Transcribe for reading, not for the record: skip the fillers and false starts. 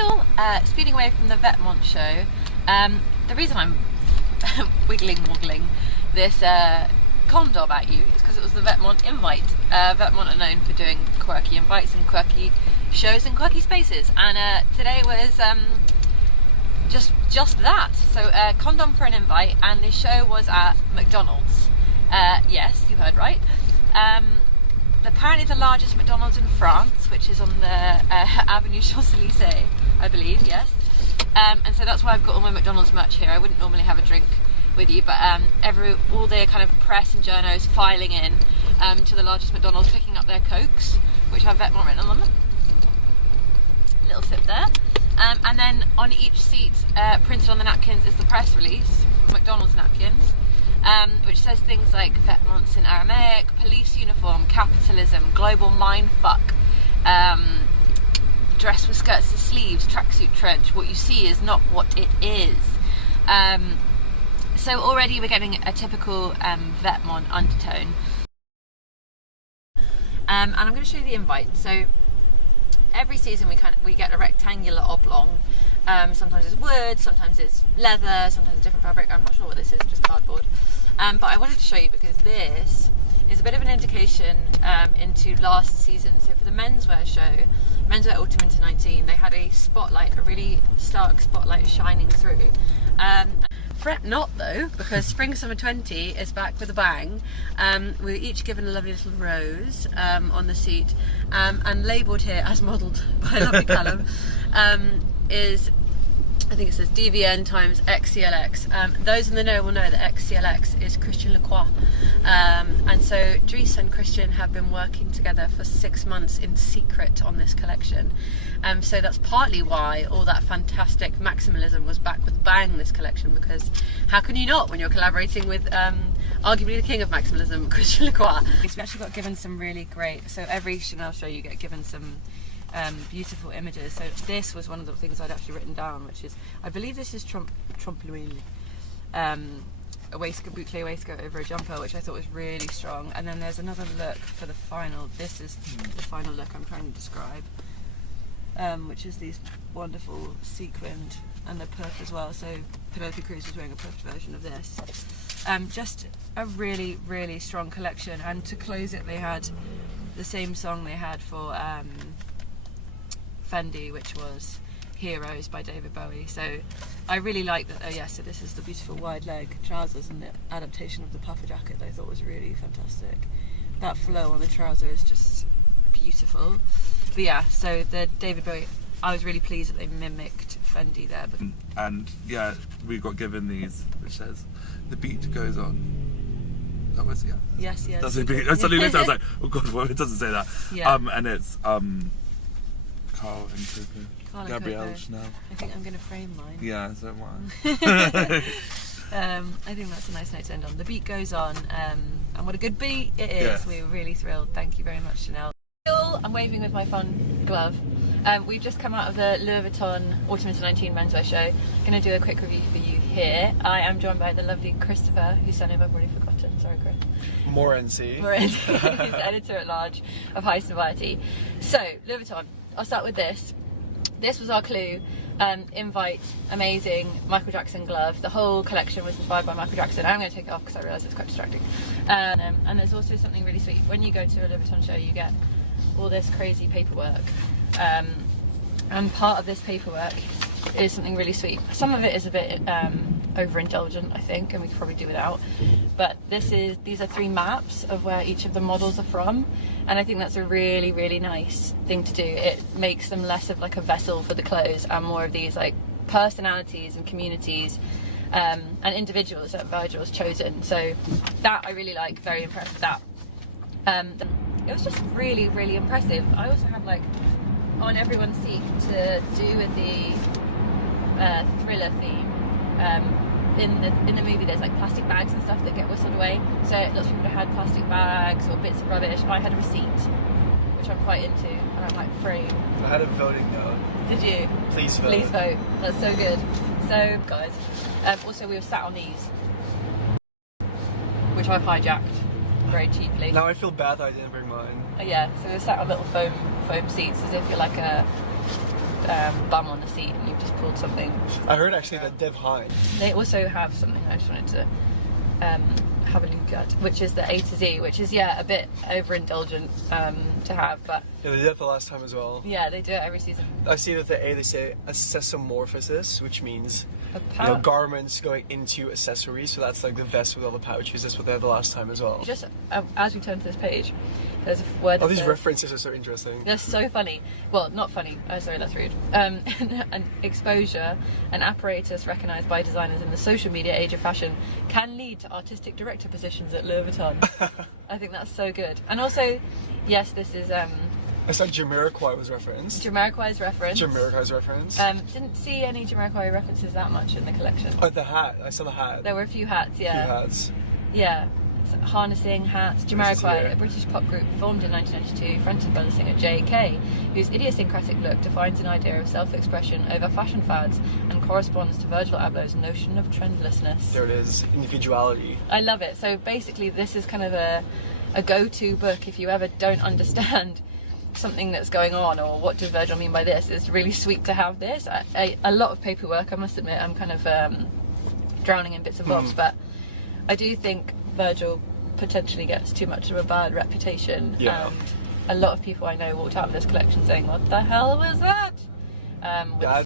Hi all, speeding away from the Vetmont show. The reason I'm woggling this condom at you is because it was the Vetmont invite. Vetmont are known for doing quirky invites and quirky shows and quirky spaces, and today was just that. So condom for an invite, and the show was at McDonald's. Yes, you heard right. Apparently the largest McDonald's in France, which is on the Avenue Champs-Élysées, I believe, yes. And so that's why I've got all my McDonald's merch here. I wouldn't normally have a drink with you, but all the kind of press and journos filing in to the largest McDonald's, picking up their Cokes, which have Vetmont written on them. Little sip there. And then on each seat, printed on the napkins, is the press release, McDonald's napkins. Which says things like Vetmont's in Aramaic, police uniform, capitalism, global mindfuck, dress with skirts and sleeves, tracksuit trench, what you see is not what it is. So already we're getting a typical Vetmont undertone. And I'm going to show you the invite. So every season we get a rectangular oblong. Sometimes it's wood, sometimes it's leather, sometimes it's different fabric. I'm not sure what this is, just cardboard. But I wanted to show you because this is a bit of an indication into last season. So for the menswear show, Menswear Autumn Winter 19, they had a spotlight, a really stark spotlight shining through. Fret not though, because Spring Summer 20 is back with a bang. We were each given a lovely little rose on the seat, and labelled here as modelled by lovely Callum. Is, I think it says DVN times XCLX. Those in the know will know that XCLX is Christian Lacroix. And so Dries and Christian have been working together for 6 months in secret on this collection. So that's partly why all that fantastic maximalism was back with bang this collection, because how can you not when you're collaborating with arguably the king of maximalism, Christian Lacroix. We actually got given some really great, so every Chanel show you get given some beautiful images. So this was one of the things I'd actually written down, which is, I believe this is trompe-l'oeil, a waistcoat, boucle waistcoat over a jumper, which I thought was really strong. And then there's another look for the final. This is the final look I'm trying to describe, which is these wonderful sequined and the perf as well. So Penelope Cruz was wearing a perfect version of this. Just a really, really strong collection. And to close it, they had the same song they had for Fendi, which was Heroes by David Bowie. So I really like that. Oh yeah, so this is the beautiful wide leg trousers and the adaptation of the puffer jacket that I thought was really fantastic. That flow on the trouser is just beautiful. But yeah, so the David Bowie, I was really pleased that they mimicked Fendi there. And yeah, we got given these, which says, "The beat goes on." That was, yeah. Yes, yes. That's the beat. I suddenly looked, I was like, oh god, well, it doesn't say that. Yeah. And it's Carl and Coco. Gabrielle Chanel. I think I'm going to frame mine. Yeah, so am I. I think that's a nice note to end on. The beat goes on, and what a good beat it is. Yes. We were really thrilled. Thank you very much, Chanel. I'm waving with my fun glove. We've just come out of the Louis Vuitton Autumn Winter 19 menswear show. Going to do a quick review for you here. I am joined by the lovely Christopher, whose surname I've already forgotten. Sorry, Chris. Morency. Morency. He's editor-at-large of High Society. So, Louis Vuitton. I'll start with this. This was our clue. Invite, amazing, Michael Jackson glove. The whole collection was inspired by Michael Jackson. I'm going to take it off because I realise it's quite distracting. And there's also something really sweet. When you go to a Louis Vuitton show, you get all this crazy paperwork. And part of this paperwork is something really sweet. Some of it is a bit overindulgent, I think, and we could probably do without. But these are 3 maps of where each of the models are from, and I think that's a really, really nice thing to do. It makes them less of like a vessel for the clothes and more of these like personalities and communities and individuals that Virgil's chosen. So that I really like, very impressed with that. It was just really, really impressive. I also have like on everyone's seat to do with the thriller theme. In the movie there's like plastic bags and stuff that get whistled away, so lots of people had plastic bags or bits of rubbish. I had a receipt, which I'm quite into, and I'm like free. I had a voting note. Did you? Please vote. Please vote. That's so good. So guys, also we were sat on these, which I've hijacked very cheaply. Now I feel bad that I didn't bring mine. Yeah, so we were sat on little foam seats as if you're like a bum on the seat and you've just pulled something. I heard actually that Dev Hine. They also have something I just wanted to have a look at, which is the A to Z, which is a bit overindulgent to have, but Yeah, they did it the last time as well. yeah, they do it every season. I see that the A, they say accessomorphosis, which means A garments going into accessories. So that's like the vest with all the pouches. That's what they had the last time as well. Just as we turn to this page, there's a word. All that these says- references are so interesting. They're so funny. Well, not funny. Oh, sorry, that's rude. An exposure, an apparatus recognised by designers in the social media age of fashion, can lead to artistic director positions at Louis Vuitton. I think that's so good. And also, yes, this is I saw Jamiroquai was referenced. Jamiroquai's reference. Jamiroquai's reference. Didn't see any Jamiroquai references that much in the collection. Oh, the hat. I saw the hat. There were a few hats, yeah. Few hats. Yeah. Harnessing hats. Jamiroquai, Yeah. a British pop group formed in 1992, fronted by the singer J.K., whose idiosyncratic look defines an idea of self-expression over fashion fads and corresponds to Virgil Abloh's notion of trendlessness. There it is. Individuality. I love it. So basically, this is kind of a go-to book if you ever don't understand something that's going on, or what does Virgil mean by this. It's really sweet to have this. A lot of paperwork, I must admit. I'm kind of drowning in bits and bobs, but I do think Virgil potentially gets too much of a bad reputation, Yeah. and a lot of people I know walked out of this collection saying, what the hell was that? With